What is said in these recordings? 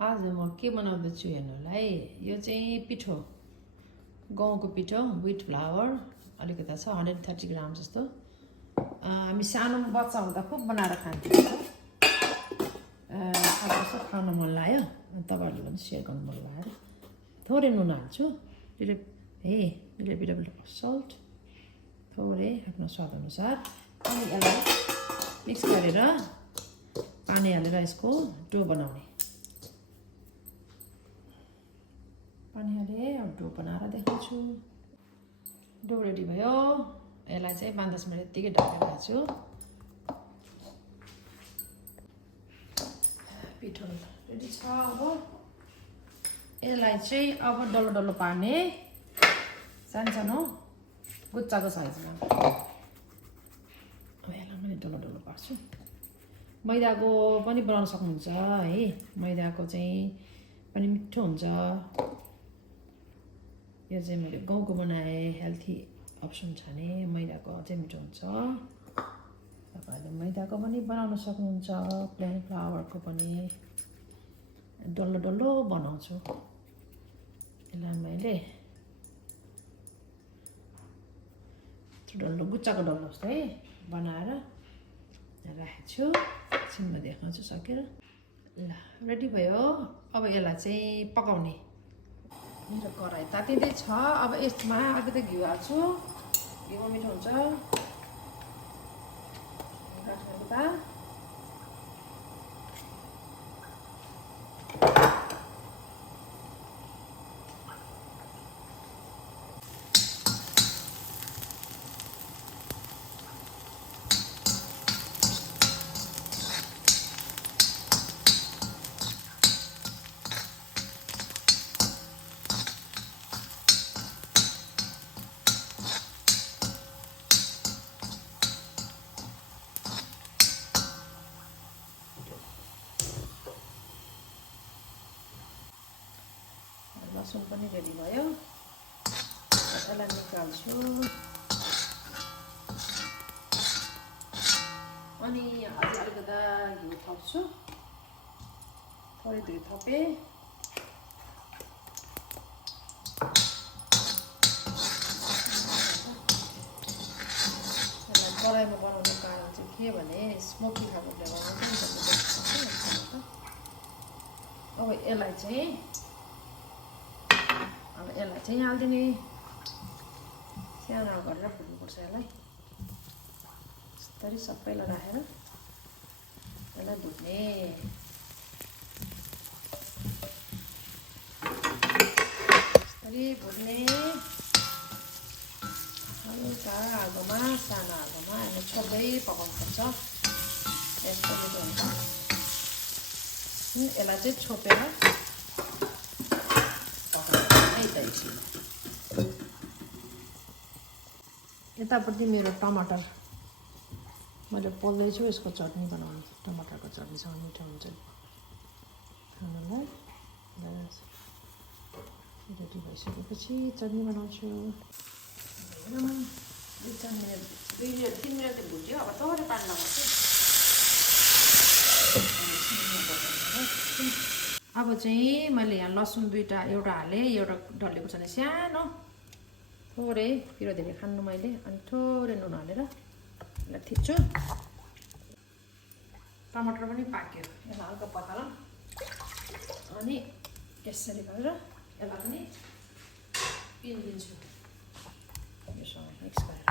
आज म के बनाउँदैछु हेर्नुलाई यो चाहिँ पिठो गहुँको पिठो व्हिट फ्लावर अलिकति छ 130 ग्राम जस्तो हामी सानो बच्चा हुँदा खुब बनाएर खान्थ्यौँ आज यसो खान मन लाग्यो तपाईहरुले पनि शेयर गर्नु मन लाग्यो थोरै नुन हाल्छु little bit of salt थोरै आफ्नो स्वाद अनुसार अनि यसलाई मिक्स गरेर पानी हालेर यसको डो बनाउने पानी हाले डो बनाएर देखाउँछु डो रेडी भयो यसलाई चाहिँ 5-10 मिनेट यतिकै ढाकेर राख्छु पिठो रेडी छ अब यसलाई चाहिँ अब डल्लो डल्लो पार्ने सानो गुच्चाको साइजमा अब यसलाई पनि डल्लो डल्लो पार्छु मैदाको पनि बनाउन सक्नुहुन्छ है मैदाको चाहिँ पनि मिठो हुन्छ यो चाहिँ मैले गहुँको बनाए हेल्थी अप्सन छ नि मैदाको अझै मिठो हुन्छ तपाईहरुले मैदाको पनि बनाउन सक्नुहुन्छ प्लेन फ्लावरको पनि डल्लो डल्लो बनाउँछु यसलाई मैले डल्लो गुच्चाको डल्लो जस्तो है बनाएर राखेको छु एकछिनमा देखाउँछु सकेर ल रेडी भयो अब यसलाई चाहिँ पकाउने मेरो कराई तातिँदै छ अब यसमा अलिकति घिउ हाल्छु घिउ मिठो हुन्छ राख्नुको लसुन पनि रेडी भयो यसलाई निकाल्छु अनि अझै अलिकति घिउ थप्छु थोरै घिउ थपेँ कराईमा बनाउने कारण चाहिँ के भने स्मोकी खालको फ्लेभर आउँछ अब यसलाई चाहिँ अब यसलाई चाहिँ हाल्दिने सानो गरेर फुल्नुपर्छ यसलाई यस्तरी सबैलाई राखेर यसलाई भुट्ने यस्तरी भुट्ने हल्का आगोमा सानो आगोमा यसलाई छोप्दै पकाउनुपर्छ यस्तो मिठो हुन्छ यसलाई चाहिँ छोपेर यतापट्टि मेरो टमाटर मैले पोल्दैछु यसको चटनी बनाउनु टमाटरको चटनीसँग मिठो हुन्छ खानुलाई रेडी भइसकेपछि चटनी बनाउँछु 2 मिनट 3 मिनट भुट्यो अब थोरै पानी लगाउँछु अब चाहिँ मैले यहाँ लसुन एउटा हालेँ एउटा डल्लेको छ नि सानो थोरै पिरो धेरै खानु मैले अनि थोरै नुन हालेर यसलाई थिच्छु टमाटर पनि पाक्यो यसलाई हल्का पकाएर अनि यसरी गरेर यसलाई पनि पिन्दिन्छु योसँग मिक्स गरेर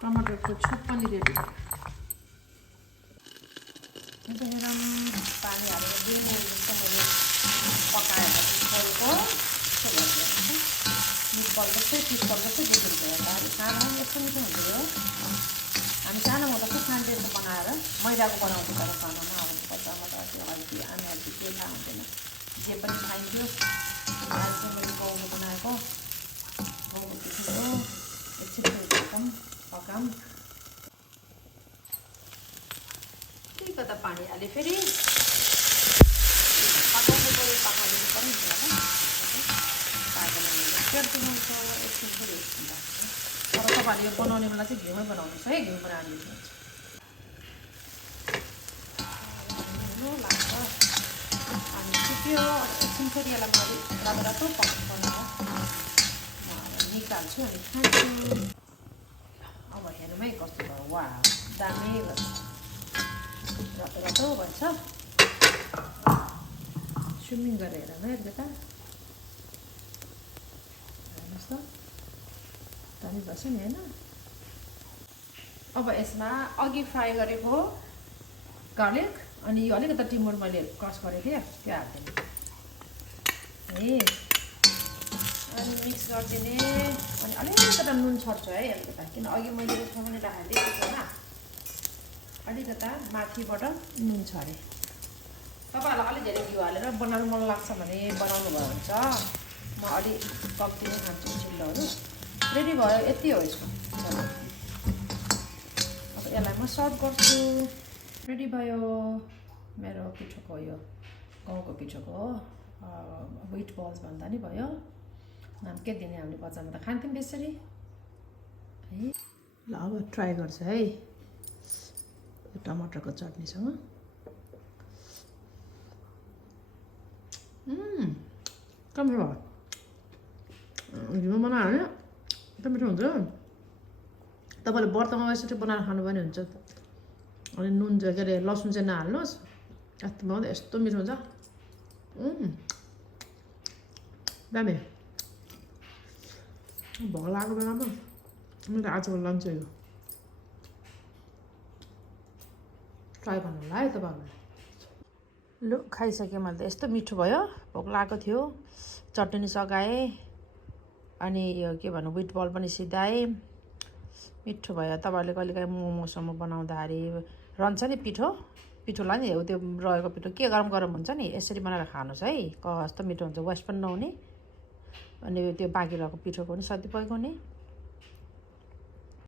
टमाटरको छुप पनि रेडी पानी हालेर 2 मिनट जस्तो मैले पकाएपछि छोडेको पिस पल्दैछ देखिन्छ सानो यस्तो मिठो हुन्छ यो हामी सानो हुँदा चाहिँ खान्थ्यौँ यस्तो बनाएर मैदाको बनाउँछु तर खानामा अब टमाटर त्यो हल्दी अनहल्दी के थाहा हुँदैन जे पनि खाइन्थ्यो आज चाहिँ मैले गहुँको बनाएको गहुँको पिठो एकछिन पकाऊँ त्यही कता पानी हाले फेरि पकाउनु पऱ्यो पकाउनु पनि अब तपाईँहरूले यो बनाउने बेला चाहिँ घिउमै बनाउनुहोस् है घिउ पनि हालिदिनुहोस् लाग्छ पाक्यो एकछिन फेरि यसलाई मैले रातो रातो बनाएर निकाल्छु अनि खान्छु अब हेरौँ है कस्तो भयो वा दामी भयो रातो रातो भन्छ स्विमिङ गरेर हेरौँ है यता हेर्नुहोस् त दामी भएछ नि होइन अब यसमा अघि फ्राई गरेको गार्लिक अनि यो अलिकति टिमुर मैले क्रस गरेको थिएँ त्यो हालिदिने है अनि मिक्स गरिदिने अनि अलिकति नुन छर्छु है अलिकति किन अघि मैले यसमा पनि राखिदिएको थिएँ होइन अलिकति माथिबाट नुन छरेँ तपाईँहरूलाई अलिक धेरै घिउ हालेर बनाउनु मन लाग्छ भने बनाउनु भयो भने चाहिँ म अलि कम्ती नै खान्छु चिल्लोहरू रेडी भयो यति हो यसको अब यसलाई म सर्भ गर्छु रेडी भयो मेरो पिठोको यो गाउँको पिठोको व्हिट बल्स भन्दा नि भयो नाम के दिने हामीले बजारमा त खान्थ्यौँ त्यसरी है ल अब ट्राई गर्छु है टमाटरको चटनीसँग कम भयो घिउ बनायो भने एकदम मिठो हुन्छ तपाईँले व्रतमा यसरी बनाएर खानु पनि हुन्छ अनि नुन चाहिँ के अरे लसुन चाहिँ नहाल्नुहोस् यस्तोमा यस्तो मिठो हुन्छ दामी भोक लागेको बेलामा मेरो आजको लन्च हो यो ट्राई गर्नु होला है तपाईँहरूले लु खाइसकेँ मैले त यस्तो मिठो भयो भोक लागेको थियो चटनी सघाएँ अनि यो के भन्नु व्हिट बल पनि सिधाएँ मिठो भयो तपाईँहरूले कहिलेकाहीँ मोमोसम्म बनाउँदाखेरि रहन्छ नि पिठोलाई नि त्यो रहेको पिठो के गरम गरम हुन्छ नि यसरी बनाएर खानुहोस् है कस्तो मिठो हुन्छ वेस्ट पनि नहुने अनि त्यो बाँकी रहेको पिठोको पनि सधैँ पकाउने